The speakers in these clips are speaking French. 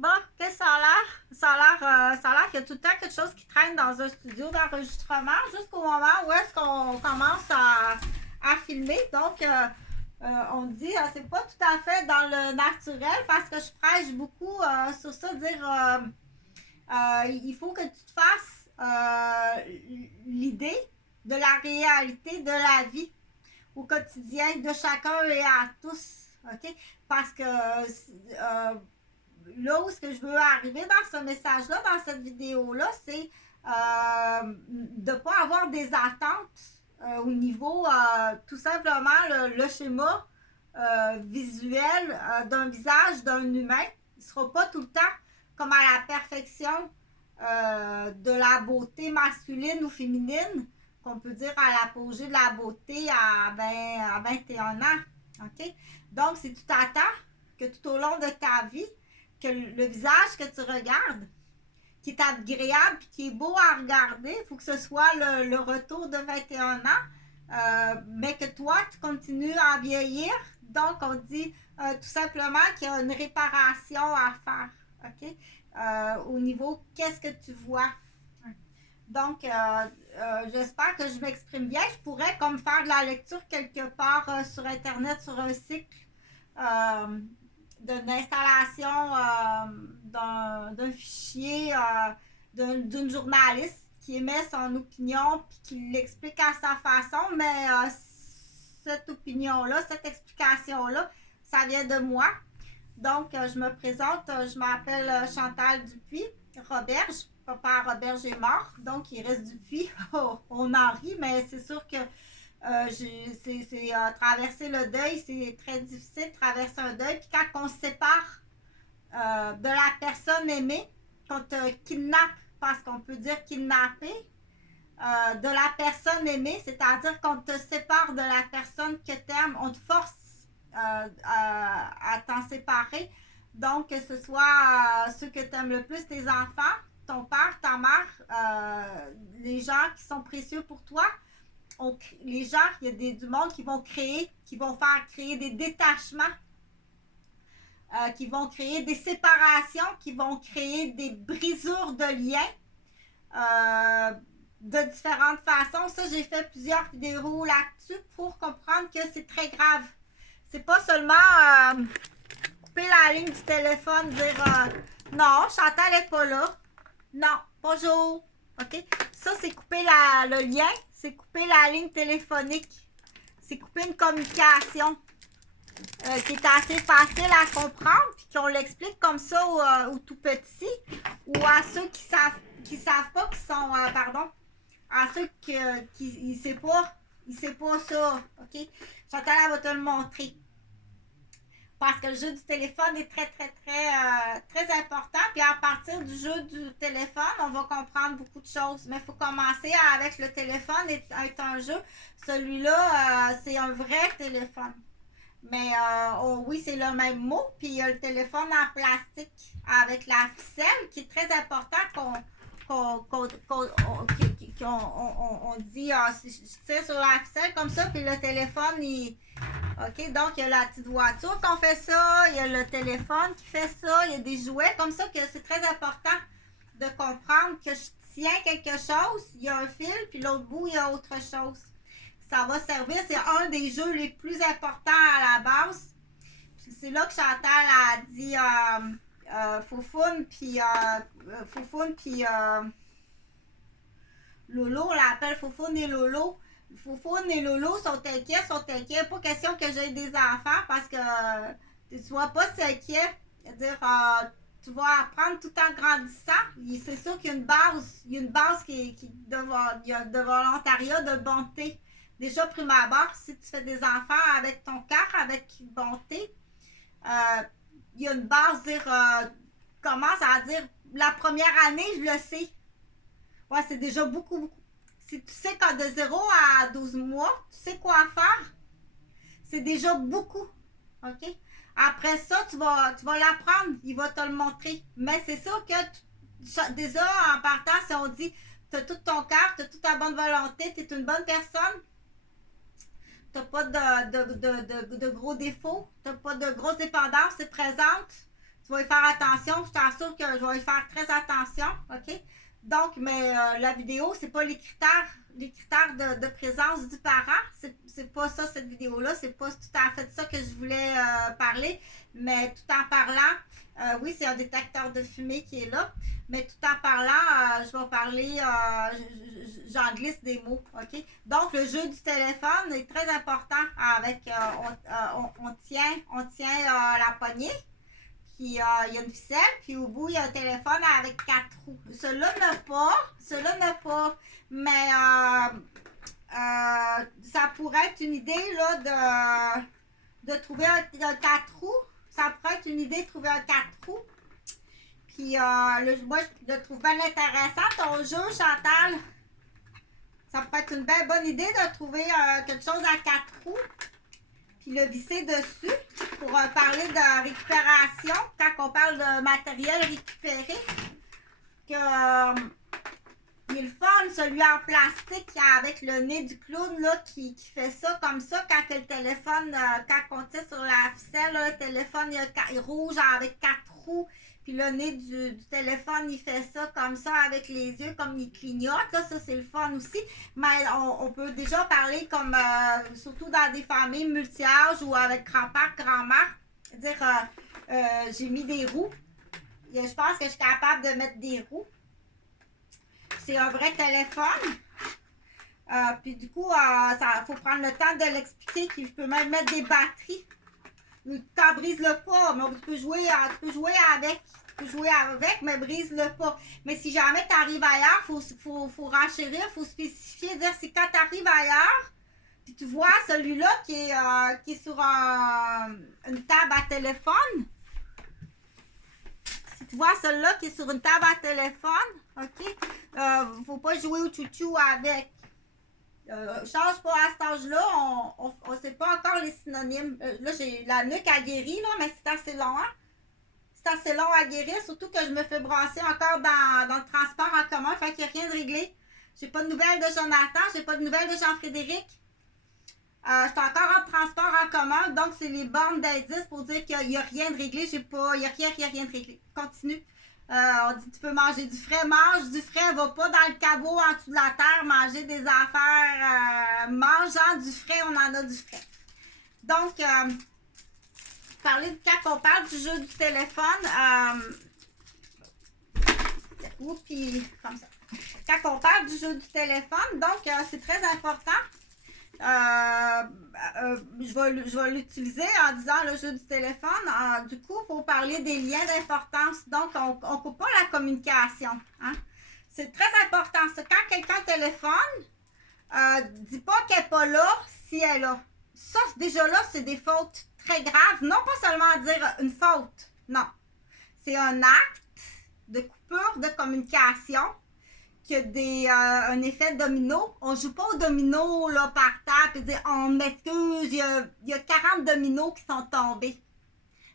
Bon, qu'est-ce que ça a l'air? Ça a l'air qu'il y a tout le temps quelque chose qui traîne dans un studio d'enregistrement jusqu'au moment où est-ce qu'on commence à filmer. Donc, on dit, c'est pas tout à fait dans le naturel parce que je prêche beaucoup sur ça, dire il faut que tu te fasses l'idée de la réalité de la vie au quotidien de chacun et à tous. OK? Parce que là où ce que je veux arriver dans ce message-là, dans cette vidéo-là, c'est de ne pas avoir des attentes au niveau tout simplement le schéma visuel d'un visage d'un humain. Il ne sera pas tout le temps comme à la perfection de la beauté masculine ou féminine, qu'on peut dire à l'apogée de la beauté à 21 ans. OK? Donc, si tu t'attends que tout au long de ta vie, que le visage que tu regardes, qui est agréable et qui est beau à regarder, il faut que ce soit le retour de 21 ans, mais que toi, tu continues à vieillir. Donc, on dit tout simplement qu'il y a une réparation à faire. OK? Au niveau, qu'est-ce que tu vois? Donc, j'espère que je m'exprime bien. Je pourrais comme faire de la lecture quelque part sur Internet, sur un cycle d'une installation d'un fichier d'une journaliste qui émet son opinion puis qui l'explique à sa façon, mais cette opinion-là, cette explication-là, ça vient de moi. Donc, je me présente, je m'appelle Chantal Dupuis, Roberge. Papa Roberge est mort, donc il reste Dupuis. On en rit, mais c'est sûr que traverser le deuil, c'est très difficile de traverser un deuil. Puis quand on se sépare de la personne aimée, qu'on te kidnappe, parce qu'on peut dire kidnapper, de la personne aimée, c'est-à-dire qu'on te sépare de la personne que tu aimes, on te force à t'en séparer. Donc, que ce soit ceux que tu aimes le plus, tes enfants, ton père, ta mère, les gens qui sont précieux pour toi, les gens, il y a du monde qui vont faire créer des détachements, qui vont créer des séparations, qui vont créer des brisures de liens de différentes façons. Ça, j'ai fait plusieurs vidéos là-dessus pour comprendre que c'est très grave. C'est pas seulement couper la ligne du téléphone, dire non, Chantal n'est pas là. Non, bonjour. OK? Ça, c'est couper le lien, c'est couper la ligne téléphonique. C'est couper une communication qui est assez facile à comprendre, puis qu'on l'explique comme ça aux tout petits, ou à ceux qui savent pas, qui sont, à ceux qui ne savent pas, ils savent pas ça. OK? Chantal, elle va te le montrer. Parce que le jeu du téléphone est très, très, très, très important. Puis à partir du jeu du téléphone, on va comprendre beaucoup de choses. Mais il faut commencer avec le téléphone est un jeu. Celui-là, c'est un vrai téléphone. Mais oui, c'est le même mot. Puis il y a le téléphone en plastique avec la ficelle qui est très important qu'on dit, je tire sur la ficelle comme ça, puis le téléphone, OK, donc il y a la petite voiture qu'on fait ça, il y a le téléphone qui fait ça, il y a des jouets comme ça, que c'est très important de comprendre que je tiens quelque chose, il y a un fil, puis l'autre bout, il y a autre chose. Ça va servir, c'est un des jeux les plus importants à la base. Puis c'est là que Chantal a dit Foufoune, puis Lolo, on l'appelle Foufoune et Lolo. Foufoune et Lolo sont inquiets. Pas question que j'aie des enfants parce que tu ne sois pas si inquiet. C'est-à-dire, tu vas apprendre tout en grandissant. C'est sûr qu'il y a une base de volontariat, de bonté. Déjà, prime abord, si tu fais des enfants avec ton cœur, avec bonté, il y a une base, commence à dire, la première année, je le sais. Ouais, c'est déjà beaucoup. Si tu sais quand de 0 à 12 mois, tu sais quoi faire, c'est déjà beaucoup. OK? Après ça, tu vas l'apprendre. Il va te le montrer. Mais c'est sûr que déjà, en partant, si on dit tu as tout ton cœur, tu as toute ta bonne volonté, tu es une bonne personne, tu n'as pas de gros défauts, tu n'as pas de grosse dépendance, c'est présente, tu tu vas y faire attention. Je t'assure que je vais y faire très attention. OK? Donc, mais la vidéo, c'est pas les critères de présence du parent. C'est pas ça, cette vidéo-là. C'est pas tout à fait ça que je voulais parler. Mais tout en parlant, oui, c'est un détecteur de fumée qui est là. Mais tout en parlant, je vais parler, j'en glisse des mots. OK? Donc, le jeu du téléphone est très important avec, on tient la poignée. Puis il y a une ficelle, puis au bout, il y a un téléphone avec 4 roues. Celui-là n'a pas, mais ça pourrait être une idée là, de trouver un 4 roues. Ça pourrait être une idée de trouver un 4 roues. Puis moi, je le trouve bien intéressant, ton jeu, Chantal. Ça pourrait être une belle bonne idée de trouver quelque chose à 4 roues. Puis le visser dessus pour parler de récupération, quand on parle de matériel récupéré, que il est le fun, celui en plastique avec le nez du clown là, qui fait ça comme ça, quand le téléphone, quand on tire sur la ficelle, là, le téléphone il est rouge avec 4 roues, puis le nez du téléphone, il fait ça comme ça avec les yeux, comme il clignote, là, ça c'est le fun aussi. Mais on peut déjà parler comme, surtout dans des familles multi-âges ou avec grand-père, grand-mère, dire j'ai mis des roues. Je pense que je suis capable de mettre des roues. C'est un vrai téléphone. Puis du coup, il faut prendre le temps de l'expliquer qu'il peut même mettre des batteries. T'en brise-le pas, mais tu peux jouer avec. Tu peux jouer avec, mais brise-le pas. Mais si jamais tu arrives ailleurs, faut renchérir, il faut spécifier, dire c'est quand tu arrives ailleurs, puis tu vois celui-là qui est sur une table à téléphone. Si tu vois celui-là qui est sur une table à téléphone, OK? Faut pas jouer au chouchou avec. Change pas à cet âge-là, on ne sait pas encore les synonymes. Là, j'ai la nuque aguerrie, là, mais c'est assez long, hein? C'est assez long à guérir, surtout que je me fais brasser encore dans le transport en commun, fait qu'il n'y a rien de réglé. J'ai pas de nouvelles de Jonathan, j'ai pas de nouvelles de Jean-Frédéric. Je suis encore en transport en commun, donc c'est les bornes d'indice pour dire qu'il n'y a rien de réglé. Il n'y a rien de réglé. Continue. On dit tu peux manger du frais, mange du frais, va pas dans le caveau en dessous de la terre manger des affaires. Mangeant du frais, on en a du frais. Donc, quand on parle du jeu du téléphone, comme ça. Quand on parle du jeu du téléphone, donc c'est très important. Je vais l'utiliser en disant le jeu du téléphone. Du coup, il faut parler des liens d'importance. Donc, on ne coupe pas la communication. Hein? C'est très important. C'est quand quelqu'un téléphone, dis pas qu'elle n'est pas là si elle est là. Ça, déjà là, c'est des fautes très graves. Non pas seulement dire une faute. Non. C'est un acte de coupure de communication qui a un effet domino. On ne joue pas au domino là, par terre et dire on m'excuse, il y a 40 dominos qui sont tombés.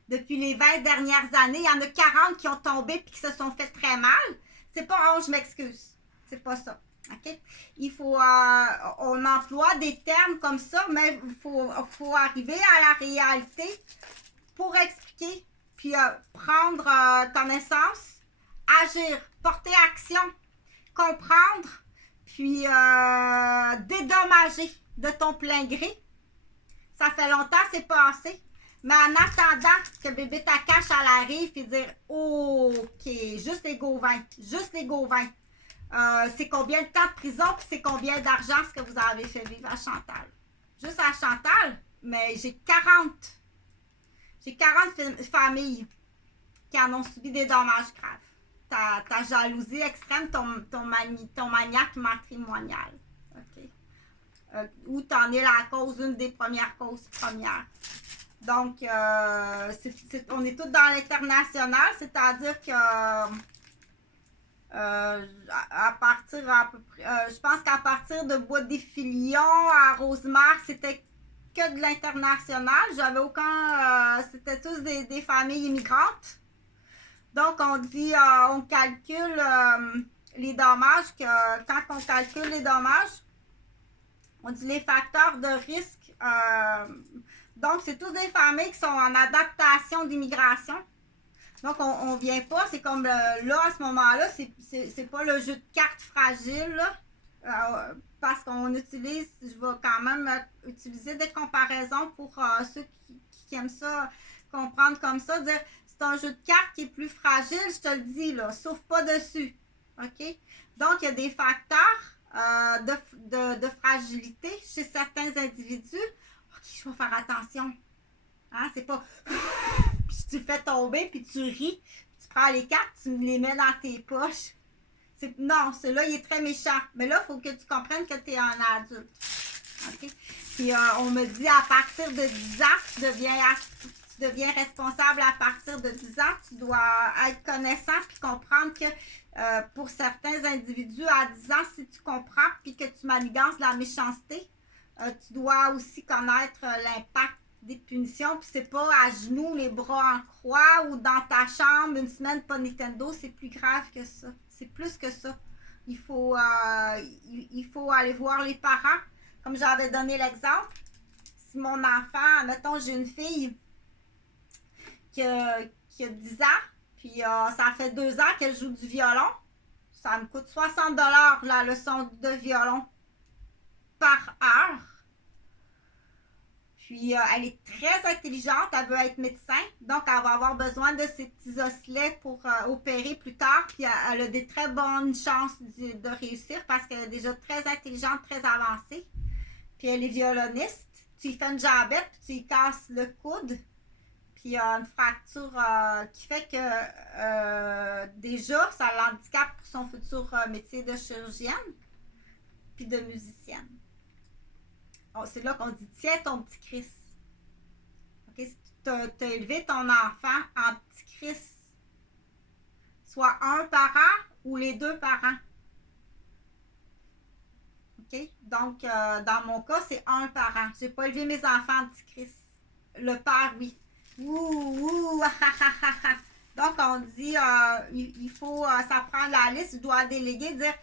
Depuis les 20 dernières années, il y en a 40 qui ont tombé et qui se sont fait très mal. C'est pas je m'excuse. C'est pas ça. Okay? Il faut, on emploie des termes comme ça, mais il faut arriver à la réalité pour expliquer, puis prendre connaissance, agir, porter action, comprendre, puis dédommager de ton plein gré. Ça fait longtemps, c'est passé. Mais en attendant que bébé Takash arrive et dire OK, juste les Gauvin, c'est combien de temps de prison puis c'est combien d'argent ce que vous avez fait vivre à Chantal. Juste à Chantal, mais j'ai 40 familles qui en ont subi des dommages graves. Ta jalousie extrême, ton maniaque matrimonial. OK? Ou t'en es la cause, une des premières causes premières. Donc, on est tous dans l'international, c'est-à-dire que à partir à peu près, je pense qu'à partir de Bois des Filions à Rosemère, c'était que de l'international. J'avais aucun, c'était tous des familles immigrantes. Donc, on dit, on calcule les dommages, quand on calcule les dommages, on dit les facteurs de risque. Donc, c'est tous des familles qui sont en adaptation d'immigration. Donc, on ne vient pas, c'est comme là, à ce moment-là, c'est pas le jeu de cartes fragile, là, parce qu'on utilise, je vais quand même utiliser des comparaisons pour ceux qui aiment ça, comprendre comme ça, dire c'est un jeu de cartes qui est plus fragile, je te le dis, là, sauf pas dessus, OK? Donc, il y a des facteurs de fragilité chez certains individus. OK, je vais faire attention. Hein? C'est pas puis tu fais tomber, puis tu ris, tu prends les cartes, tu les mets dans tes poches. Non, celui-là, il est très méchant. Mais là, il faut que tu comprennes que tu es un adulte. OK? Puis on me dit à partir de 10 ans, tu deviens responsable à partir de 10 ans. Tu dois être connaissant puis comprendre que pour certains individus à 10 ans, si tu comprends puis que tu manigances la méchanceté, tu dois aussi connaître l'impact des punitions, puis c'est pas à genoux, les bras en croix ou dans ta chambre, une semaine pas Nintendo, c'est plus grave que ça. C'est plus que ça. Il faut aller voir les parents. Comme j'avais donné l'exemple, si mon enfant, mettons, j'ai une fille qui a 10 ans, puis ça fait 2 ans qu'elle joue du violon, ça me coûte 60$ la leçon de violon par heure. Puis, elle est très intelligente, elle veut être médecin, donc elle va avoir besoin de ses petits osselets pour opérer plus tard. Puis, elle a des très bonnes chances de réussir parce qu'elle est déjà très intelligente, très avancée. Puis, elle est violoniste. Tu lui fais une jambette, puis tu lui casses le coude. Puis, il y a une fracture qui fait que déjà, ça l'handicape pour son futur métier de chirurgienne puis de musicienne. C'est là qu'on dit, tiens ton petit Chris. Okay? Si tu as élevé ton enfant en petit Chris, soit un parent ou les deux parents. OK? Donc, dans mon cas, c'est un parent. Je n'ai pas élevé mes enfants en petit Chris. Le père, oui. Ouh, donc, on dit, il faut, ça prend la liste, je dois déléguer, dire,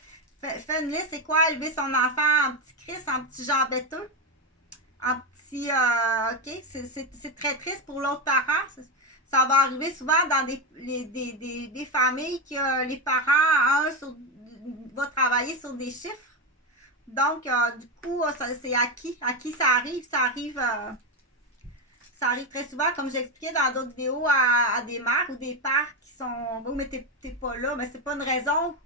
fais une liste, c'est quoi élever son enfant en petit Chris, en petit jambeteux? En petit, OK, c'est très triste pour l'autre parent. Ça va arriver souvent dans des familles que les parents, va travailler sur des chiffres. Donc, du coup, c'est à qui ça arrive? Ça arrive très souvent, comme j'ai expliqué dans d'autres vidéos, à des mères ou des pères qui sont, oh, mais t'es pas là. Mais c'est pas une raison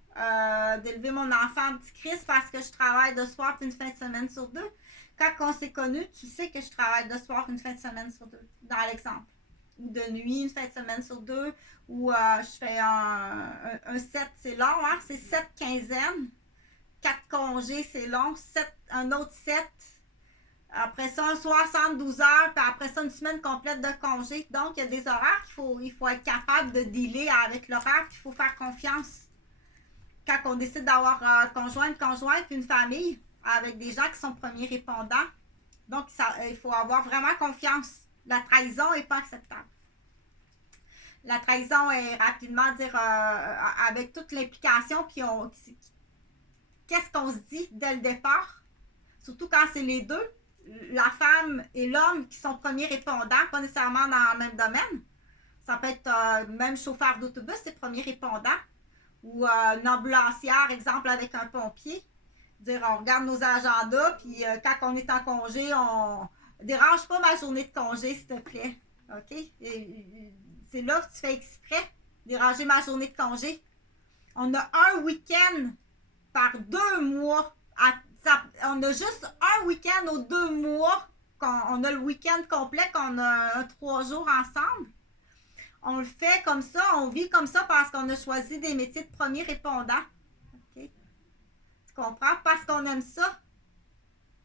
d'élever mon enfant en petit Christ parce que je travaille de soir puis une fin de semaine sur 2. Quand on s'est connu, tu sais que je travaille de soir une fin de semaine sur 2, dans l'exemple. Ou de nuit, une fin de semaine sur 2, ou je fais un 7, c'est long, hein? C'est 7 quinzaines. 4 congés, c'est long. Un autre 7. Après ça, 72 heures, puis après ça, une semaine complète de congés. Donc, il y a des horaires il faut être capable de dealer avec l'horaire, puis il faut faire confiance. Quand on décide d'avoir conjointe, puis une famille, avec des gens qui sont premiers répondants. Donc, il faut avoir vraiment confiance. La trahison n'est pas acceptable. La trahison est rapidement dire avec toute l'implication, puis qu'est-ce qu'on se dit dès le départ? Surtout quand c'est les deux, la femme et l'homme qui sont premiers répondants, pas nécessairement dans le même domaine. Ça peut être même chauffeur d'autobus, c'est premier répondant. Ou une ambulancière, exemple, avec un pompier. Dire, on regarde nos agendas, puis quand on est en congé, on dérange pas ma journée de congé, s'il te plaît. OK? C'est là que tu fais exprès, déranger ma journée de congé. On a un week-end par 2 mois. On a juste un week-end aux 2 mois. On a le week-end complet, qu'on a 3 jours ensemble. On le fait comme ça, on vit comme ça parce qu'on a choisi des métiers de premier répondant. OK? Tu comprends? Parce qu'on aime ça.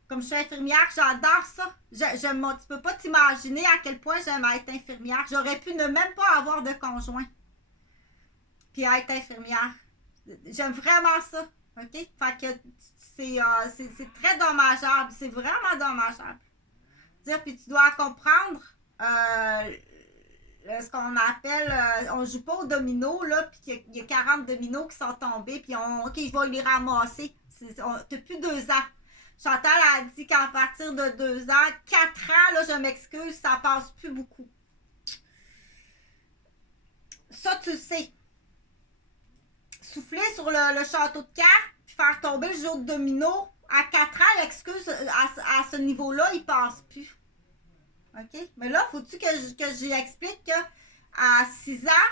Comme je suis infirmière, j'adore ça. Tu peux pas t'imaginer à quel point j'aime être infirmière. J'aurais pu ne même pas avoir de conjoint. Puis être infirmière. J'aime vraiment ça. OK? Fait que c'est très dommageable. C'est vraiment dommageable. Puis tu dois comprendre ce qu'on appelle, on joue pas au domino, là, puis il y a 40 dominos qui sont tombés, puis OK, je vais les ramasser. T'as plus 2 ans. Chantal a dit qu'à partir de 2 ans, 4 ans, là, je m'excuse, ça passe plus beaucoup. ça, tu le sais. Souffler sur le château de cartes, puis faire tomber le jeu de domino, à 4 ans, l'excuse à ce niveau-là, il passe plus. OK? Mais là, faut-tu que j'explique qu'à 6 ans,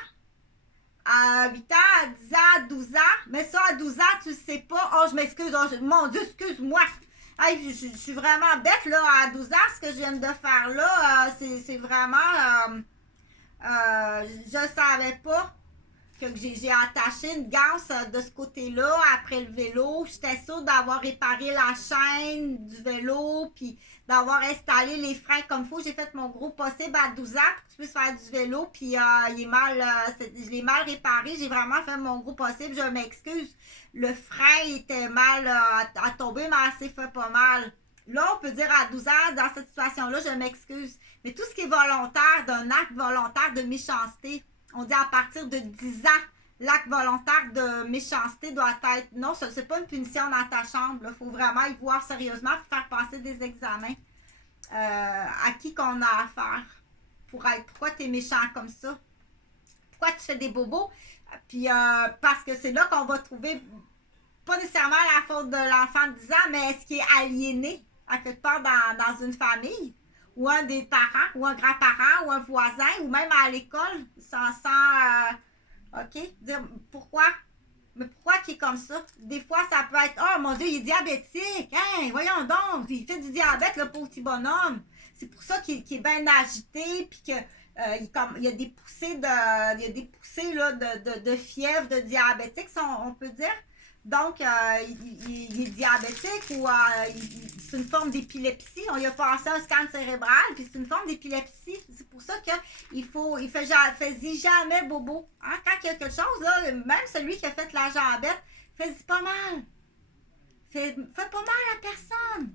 à 8 ans, à 10 ans, à 12 ans, mais ça, à 12 ans, tu le sais pas. Oh, je m'excuse. Oh, mon Dieu, excuse-moi. Hey, je suis vraiment bête, là. À 12 ans, ce que je viens de faire là, c'est vraiment... je savais pas que j'ai attaché une ganse de ce côté-là après le vélo. J'étais sûre d'avoir réparé la chaîne du vélo, puis d'avoir installé les freins comme il faut. J'ai fait mon gros possible à 12 ans pour que tu puisses faire du vélo, puis je l'ai mal réparé. J'ai vraiment fait mon gros possible. Je m'excuse. Le frein était mal à tomber, mais assez fait pas mal. Là, on peut dire à 12 ans, dans cette situation-là, je m'excuse. Mais tout ce qui est volontaire, d'un acte volontaire de méchanceté, on dit à partir de 10 ans, l'acte volontaire de méchanceté doit être... Non, ce n'est pas une punition dans ta chambre. Il faut vraiment y voir sérieusement et faire passer des examens. À qui qu'on a affaire pour être... Pourquoi tu es méchant comme ça? Pourquoi tu fais des bobos? Puis parce que c'est là qu'on va trouver pas nécessairement la faute de l'enfant de 10 ans, mais est-ce qu'il est aliéné à quelque part dans une famille? Ou un des parents, ou un grand-parent, ou un voisin, ou même à l'école, OK? Dire pourquoi? Mais pourquoi qu'il est comme ça? Des fois, ça peut être, oh mon Dieu, il est diabétique. Hein, voyons donc, il fait du diabète, le pauvre petit bonhomme. C'est pour ça qu'il est bien agité, puis que il y a des poussées là, de fièvre, de diabétique, on peut dire. Donc, il est diabétique ou c'est une forme d'épilepsie. On lui a passé un scan cérébral, puis c'est une forme d'épilepsie. C'est pour ça qu'il fais-y jamais bobo. Hein? Quand il y a quelque chose, là, même celui qui a fait la jambette, fais-y pas mal. Fais pas mal à personne.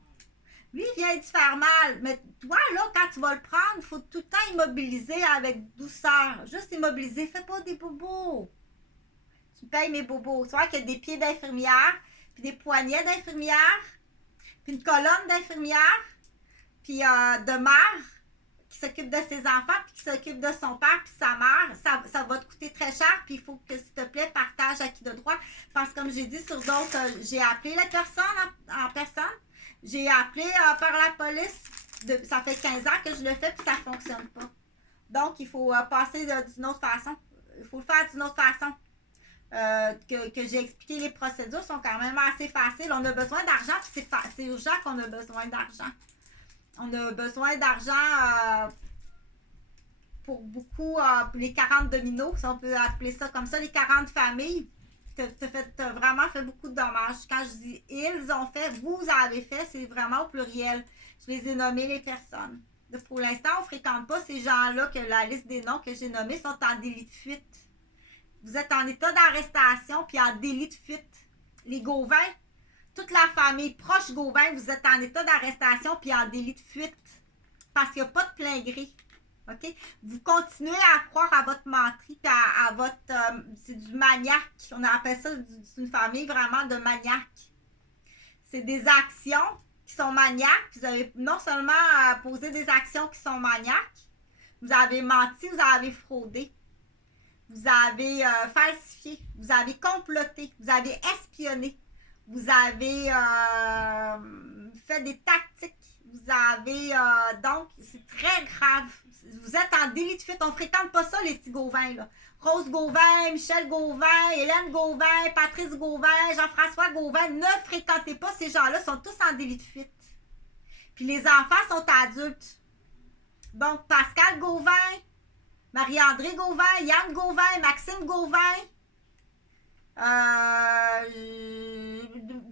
Lui, il vient de faire mal. Mais toi, là, quand tu vas le prendre, il faut tout le temps immobiliser avec douceur. Juste immobiliser. Fais pas des bobos. Tu payes mes bobos. Tu vois qu'il y a des pieds d'infirmière, puis des poignets d'infirmière, puis une colonne d'infirmière, puis de mère qui s'occupe de ses enfants, puis qui s'occupe de son père, puis sa mère. Ça va te coûter très cher, puis il faut que, s'il te plaît, partage à qui de droit. Parce que comme j'ai dit sur d'autres, j'ai appelé la personne en personne. J'ai appelé par la police. Ça fait 15 ans que je le fais, puis ça ne fonctionne pas. Donc, il faut passer d'une autre façon. Il faut le faire d'une autre façon. Que j'ai expliqué, les procédures sont quand même assez faciles. On a besoin d'argent, puis c'est urgent qu'on a besoin d'argent. On a besoin d'argent pour beaucoup, pour les 40 dominos, si on peut appeler ça comme ça, les 40 familles. T'as vraiment fait beaucoup de dommages. Quand je dis ils ont fait, vous avez fait, c'est vraiment au pluriel. Je les ai nommés les personnes. Pour l'instant, on ne fréquente pas ces gens-là, que la liste des noms que j'ai nommés sont en délit de fuite. Vous êtes en état d'arrestation puis en délit de fuite. Les Gauvin, toute la famille proche Gauvin, vous êtes en état d'arrestation puis en délit de fuite. Parce qu'il n'y a pas de plein gré. OK? Vous continuez à croire à votre menterie puis à votre... c'est du maniaque. On appelle ça une famille vraiment de maniaques. C'est des actions qui sont maniaques. Vous avez non seulement posé des actions qui sont maniaques, vous avez menti, vous avez fraudé. Vous avez falsifié, vous avez comploté, vous avez espionné, vous avez fait des tactiques, vous avez... donc, c'est très grave. Vous êtes en délit de fuite. On ne fréquente pas ça, les petits Gauvin, là. Rose Gauvin, Michel Gauvin, Hélène Gauvin, Patrice Gauvin, Jean-François Gauvin. Ne fréquentez pas ces gens-là, sont tous en délit de fuite. Puis les enfants sont adultes. Donc, Pascal Gauvin, Marie-André Gauvin, Yann Gauvin, Maxime Gauvin.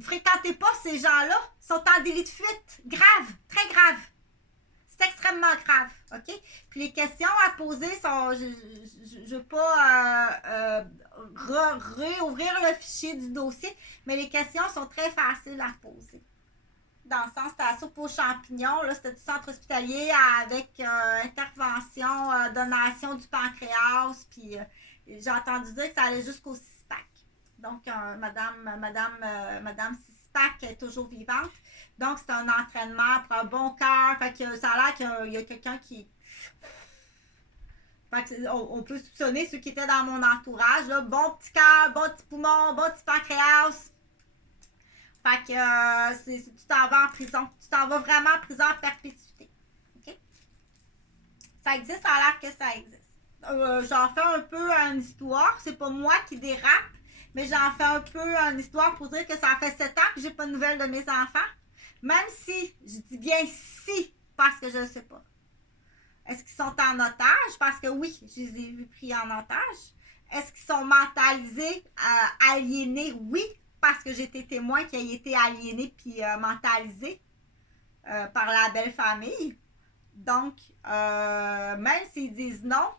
Fréquentez pas ces gens-là. Ils sont en délit de fuite. Grave, très grave. C'est extrêmement grave. OK? Puis les questions à poser sont... Je ne veux pas réouvrir le fichier du dossier, mais les questions sont très faciles à poser. Dans le sens, c'était la soupe aux champignons, là, c'était du centre hospitalier avec intervention, donation du pancréas, puis j'ai entendu dire que ça allait jusqu'au six-pack. Donc, Madame Six-pack est toujours vivante. Donc, c'est un entraînement pour un bon cœur. Fait que ça a l'air qu'il y a quelqu'un qui Fait que on peut soupçonner ceux qui étaient dans mon entourage, là, bon petit cœur, bon petit poumon, bon petit pancréas. Fait que tu t'en vas en prison. Tu t'en vas vraiment en prison à perpétuité. OK? Ça existe, ça a l'air que ça existe. J'en fais un peu une histoire. C'est pas moi qui dérape, mais j'en fais un peu une histoire pour dire que ça fait 7 ans que j'ai pas de nouvelles de mes enfants. Même si, je dis bien si, parce que je ne sais pas. Est-ce qu'ils sont en otage? Parce que oui, je les ai vus pris en otage. Est-ce qu'ils sont mentalisés, aliénés? Oui, parce que j'ai été témoin qu'ils aient été aliénés puis mentalisés par la belle famille. Donc, même s'ils disent non,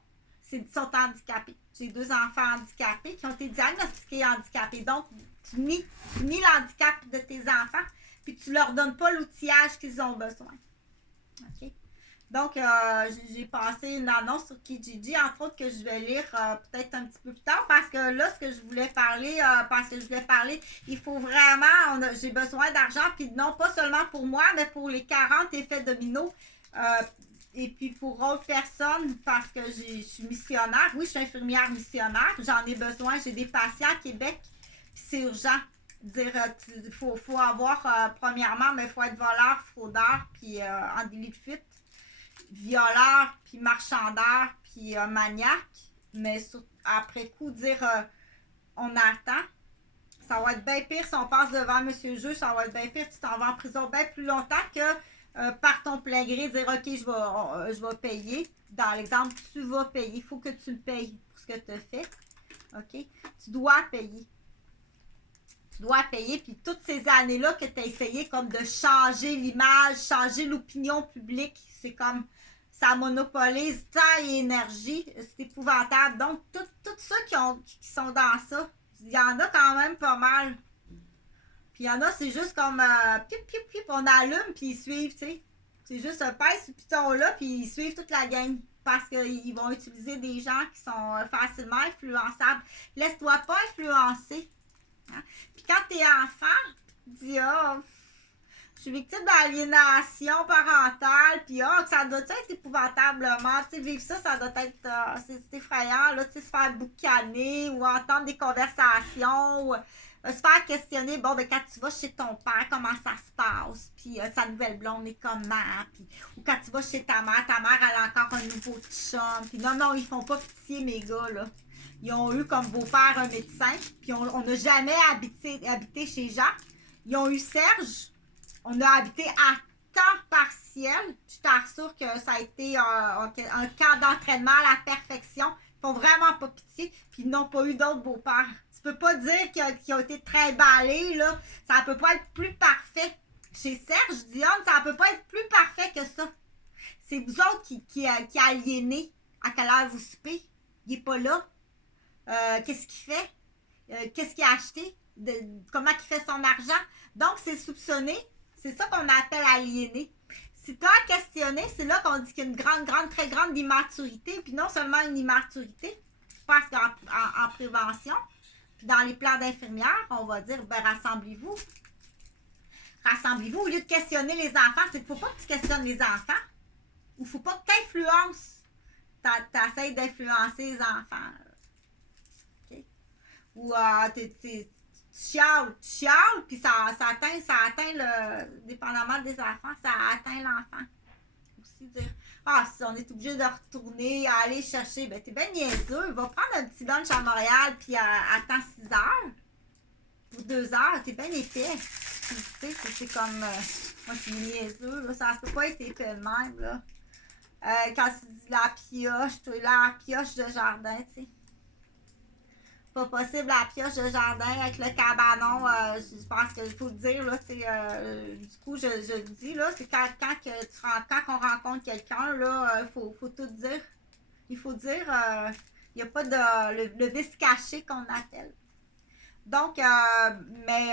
ils sont handicapés. J'ai 2 enfants handicapés qui ont été diagnostiqués handicapés. Donc, tu nies l'handicap de tes enfants, puis tu leur donnes pas l'outillage qu'ils ont besoin. OK? Donc, j'ai passé une annonce sur Kijiji, entre autres, que je vais lire peut-être un petit peu plus tard, parce que là, ce que je voulais parler, il faut vraiment, j'ai besoin d'argent, puis non pas seulement pour moi, mais pour les 40 effets dominos, et puis pour autres personnes, parce que je suis missionnaire. Oui, je suis infirmière missionnaire, j'en ai besoin, j'ai des patients à Québec, puis c'est urgent. Dire, il faut avoir, premièrement, mais il faut être voleur, fraudeur, puis en délit de fuite, violeur, puis marchandeur, puis maniaque, mais après coup, dire on attend, ça va être bien pire si on passe devant monsieur le juge, ça va être bien pire, tu t'en vas en prison bien plus longtemps que par ton plein gré, dire ok, je vais payer. Dans l'exemple, tu vas payer, il faut que tu le payes pour ce que tu as fait, ok? Tu dois payer. Tu dois payer, puis toutes ces années-là que tu as essayé comme de changer l'image, changer l'opinion publique, c'est comme ça monopolise temps et énergie, c'est épouvantable. Donc, tous ceux qui sont dans ça, il y en a quand même pas mal. Puis il y en a, c'est juste comme pip, pip, pip, on allume, puis ils suivent, tu sais. C'est juste pèse ce piton-là, puis ils suivent toute la gang. Parce qu'ils vont utiliser des gens qui sont facilement influençables. Laisse-toi pas influencer. Hein? Puis quand t'es enfant, tu dis, oh, je suis victime d'aliénation parentale, puis oh, ça doit être épouvantablement, tu sais, vivre ça, ça doit être, c'est effrayant, là, tu sais, se faire boucaner, ou entendre des conversations, ou se faire questionner, bon, ben quand tu vas chez ton père, comment ça se passe, puis sa nouvelle blonde est comment, puis, ou quand tu vas chez ta mère, elle a encore un nouveau chum, puis non, ils font pas pitié, mes gars, là. Ils ont eu comme beau-père un médecin, puis on n'a jamais habité chez Jacques. Ils ont eu Serge. On a habité à temps partiel. Je t'assure que ça a été un camp d'entraînement à la perfection. Ils font vraiment pas pitié, puis ils n'ont pas eu d'autres beaux-pères. Tu peux pas dire qu'ils ont été très balés, là. Ça peut pas être plus parfait. Chez Serge Dion, ça peut pas être plus parfait que ça. C'est vous autres qui aliénez à quelle heure vous soupez. Il est pas là. Qu'est-ce qu'il fait? Qu'est-ce qu'il a acheté? Comment il fait son argent? Donc, c'est soupçonné. C'est ça qu'on appelle aliéné. Si tu as à questionner, c'est là qu'on dit qu'il y a une très grande immaturité. Puis non seulement une immaturité, parce qu'en prévention, puis dans les plans d'infirmières, on va dire, ben rassemblez-vous. Rassemblez-vous. Au lieu de questionner les enfants, c'est qu'il ne faut pas que tu questionnes les enfants. Ou il ne faut pas que tu influences. Tu essaies d'influencer les enfants. Okay? Ou tu chiales, puis ça atteint dépendamment des enfants, ça atteint l'enfant. Aussi dire, si on est obligé de retourner, aller chercher, ben t'es bien niaiseux, va prendre un petit lunch à Montréal, puis attends 6 heures, ou 2 heures, t'es bien épais. Tu sais, c'est comme, moi c'est niaiseux, là, ça ne peut pas être épais de même, là. Quand tu dis la pioche de jardin, tu sais. Pas possible la pioche de jardin avec le cabanon, je pense qu'il faut le dire, là, du coup, je le dis, là, c'est quand on rencontre quelqu'un, là, faut tout dire. Il faut dire, il n'y a pas de, le vice caché qu'on appelle. Donc, mais